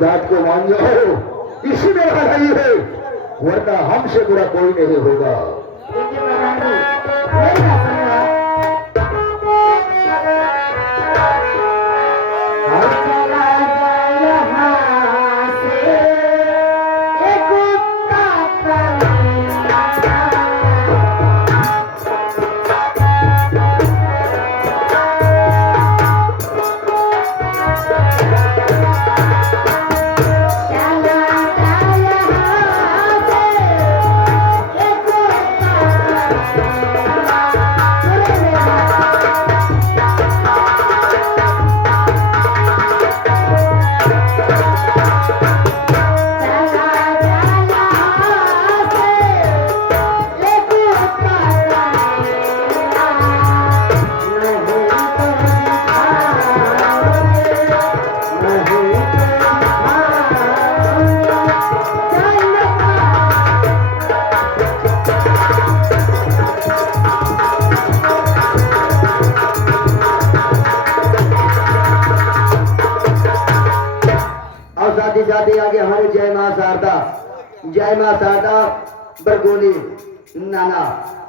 बात को मान जाओ, इसी में भलाई है, वरना हमसे बुरा कोई नहीं होगा। जाते आगे हमारे जय मां शारदा बरगोली नाना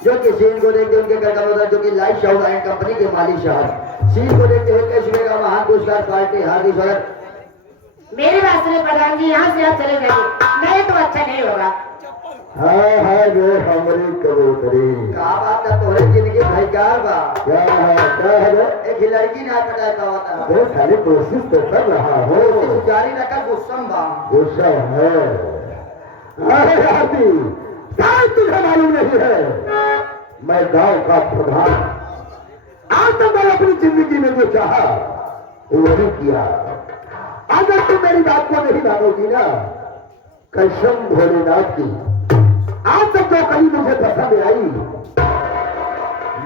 जो कि सीन को देखते उनके घर का मदद जो कि लाइफ शाउट एंड कंपनी के मालिक साहब सीन को देखते हुए कैसे का महान पुरस्कार पार्टी हार्दिक स्वागत। मेरी बात सुनिए प्रधान जी, यहाँ से आप चले जाइए, नहीं तो अच्छा नहीं होगा। हाँ जो हमारी कबूतरी क्या बात है, तोहरे जिंदगी भाईकार बा क्या है एक लड़की ने पटाया का होता है, वो खाली कोशिश तो कर रहा हो, जारी रखा गुस्सम बा गुस्सा है। अरे आदमी शायद तुझे मालूम नहीं है, मैं गांव का प्रधान, आज तक मैं अपनी जिंदगी में जो चाहा वही किया। अगर तुम मेरी बात को नहीं मानोगी ना, कसम भोलेनाथ की, आज तक जो कहीं मुझे पसंद आई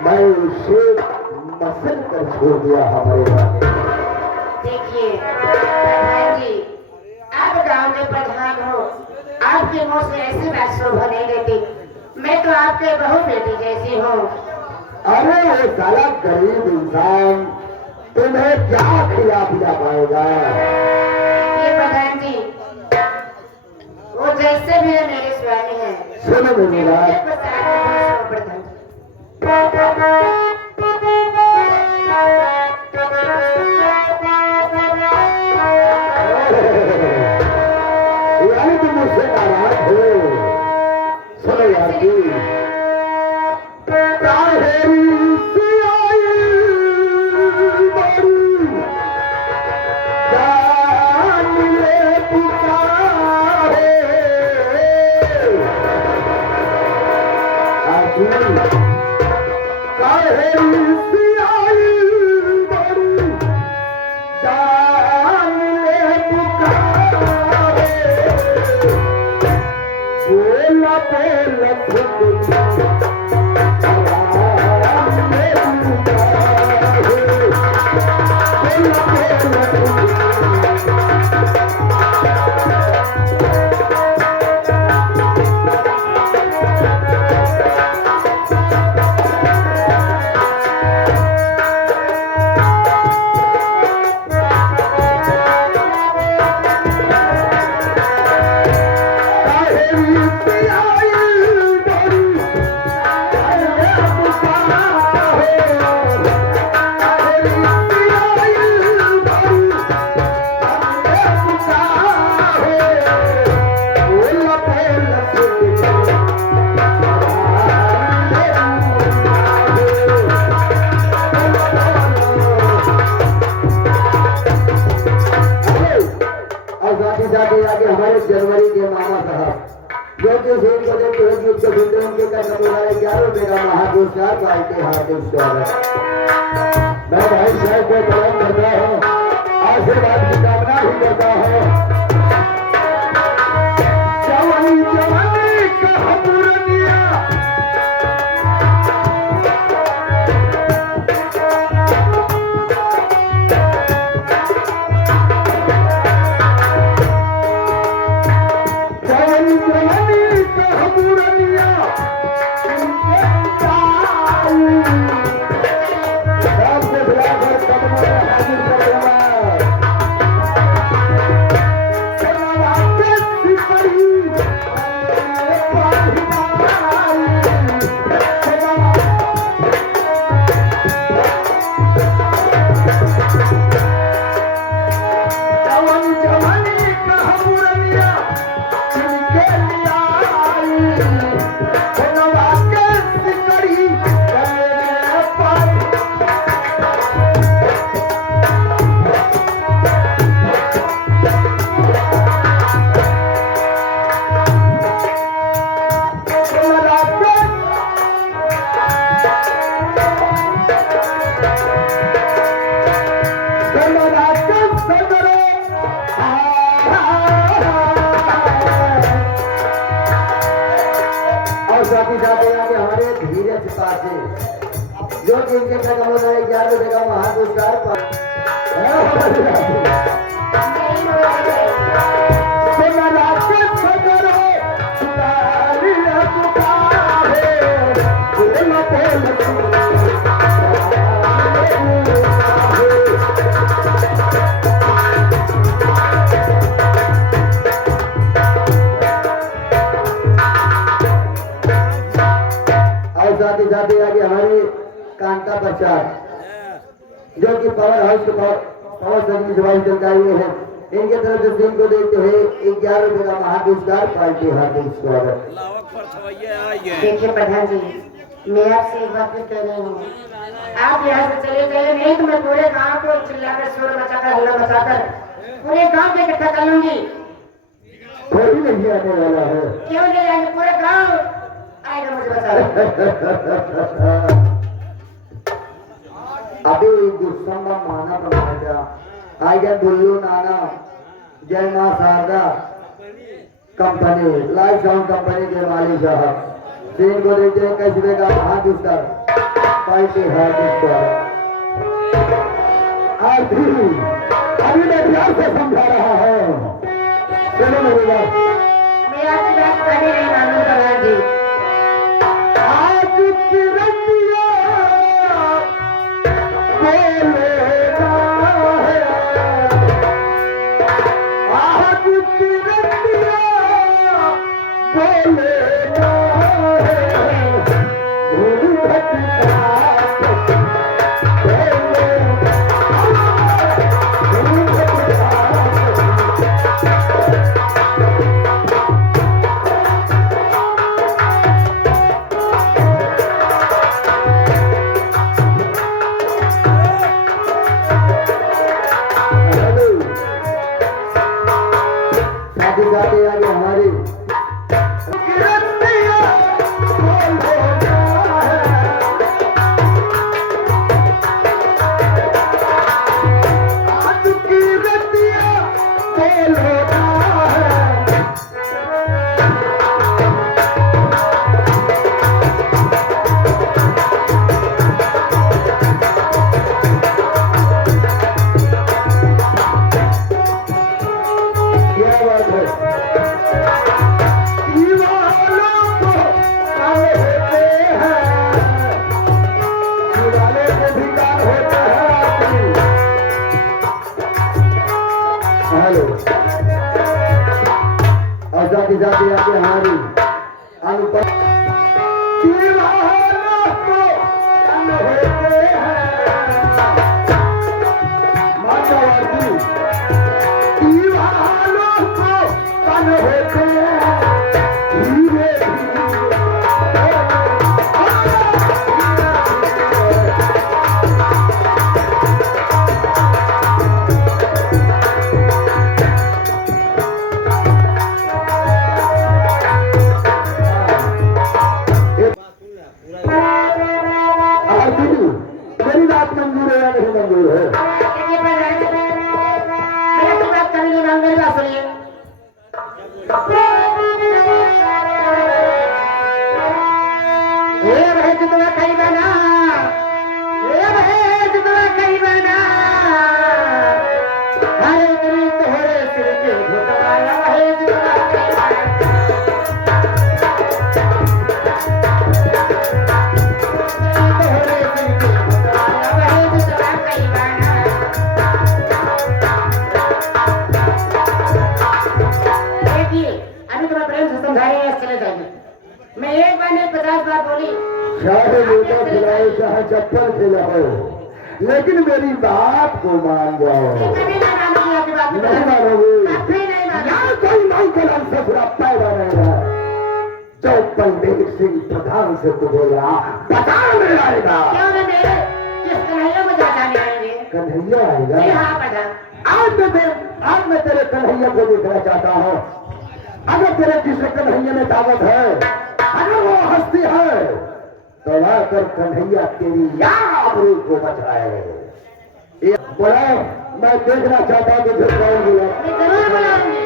मैं उसे मसल कर छोड़ दिया हमारे बारे। देखिए प्रधान जी, आप गांव के प्रधान हो, आपके मुंह से ऐसी बात शोभा नहीं देती। मैं तो आपके बहू बेटी जैसी हूँ। अरे वो साला गरीब इंसान तुम्हें क्या खिला पिला पाएगा? ये प्रधान जी, वो जैसे भी है मेरे स्वामी है। सुनो मेरी बात, प्रधान जी, यानी तुम मुझसे नाराज हो? सुनो यार जी, हमारे जनवरी के मामा साहब जो कि सीन को देखते हुए गीत को सुनते हैं उनके कर्म बुलाए 11 रुपए का महापुरस्कार पार्टी हार्दिक स्वागत। मैं भाई साहब को प्रणाम करता हूँ, आशीर्वाद की कामना भी करता हूँ। जवानी जवानी का हमरनिया जो जिनके कदम उन्होंने 11 रुपए का महापुरस्कार और साथ ही आगे हमारे कांता प्रसाद जो कि पावर हाउस के पावर समिति सभा चलकाई हुए हैं, इनके तरफ से सीन को देखते हुए 11 रुपए का महापुरस्कार पार्टी हार्दिक स्वागत। देखिए प्रधान जी, मैं आपसे एक बात कह रही हूँ, आप यहाँ से चले जाइए, नहीं तो मैं पूरे गांव को चिल्लाकर शोर मचाकर हल्ला मचाकर पूरे गांव को इकट्ठा कर लूंगी। कोई नहीं आने वाला है। क्यों नहीं आएंगे? पूरे गांव आएगा मुझे बचा। अभी गुस्सा माना बनाएगा आएगा बुल्लू नाना जय मां Sharada company live sound company के मालिक साहब सीन को देखते हैं कैसे का महापुरस्कार पार्टी हार्दिक अभी मैं प्यार से समझा रहा हूँ। चलो मेरी बात, मैं आपकी हमारी रतिया बोलो ना है, आज की रतिया बोलो ना है। क्या बात है, दीवालों को काल होते हैं, दीवाले को भी काल होता है आदमी। हेलो, और जाती जाती आगे हमारी अनुपम दीवालों को काल होते हैं, मातावादी दीवालों को काल होते हैं, धीरे मेरी बात मंजूर है या नहीं मंजूर है? देखिए प्रधान जी, मेरा तो बात कभी नहीं मांग, मेरी बात सुनिए। ये भैंस तुम्हें कहीं बना, ये भैंस तुम्हें कहीं बना, हरे तेरी तोहरे सिर के घुटवाया भैंस तुम्हें कहीं बना। तोहरे सिर के घुटवाया भैंस तुम्हें कहीं बना। देखिए, अभी तुम्हें प्रेम से समझाइए, चले जाइए। मैं एक बार नहीं 50 बार बोली। चाहे लोटा खिलाओ चाहे चप्पल खिलाओ, लेकिन मेरी बात को मान जाओ। कभी नहीं मानूंगी आपकी बात। नहीं मानोगे? कभी नहीं मानूंगी। यहाँ कोई नहीं कलम से पूरा पैदा नहीं है। जो बलदेव सिंह प्रधान से तू बोला बता नहीं आएगा। क्यों न मेरे किस कन्हैया को जाने आएंगे? कन्हैया जी आएगा। हाँ प्रधान। आज मैं तेरे कन्हैया को देखना चाहता हूँ। अगर तेरे किसी कन्हैया में ताकत है, अगर वो हस्ती है, तो लाकर कन्हैया तेरी आबरू को बचाए। ये बोला मैं देखना चाहता हूँ तुझे कौन बोला। मैं जरूर बुलाऊंगी।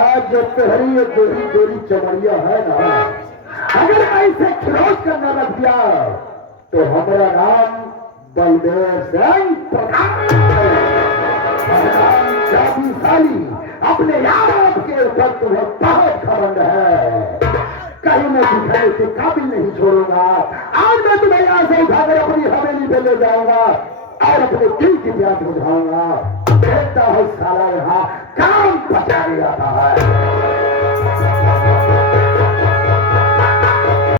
आज जो तेरी ये गोरी गोरी चमड़िया है ना, अगर मैं इसे खिलौज करना रख दिया तो हमारा नाम बलदेव सिंह प्रधान जातिशाली अपने यार के ऊपर तुम्हें बहुत खबंद है। कहीं मैं दिखाने के काबिल नहीं छोड़ूंगा। आज मैं तुम्हें यहाँ से उठाकर अपनी हवेली पे ले जाऊंगा और अपने दिल की प्यास बुझाऊंगा। देखता हूँ साला यहाँ काम बचा दिया है।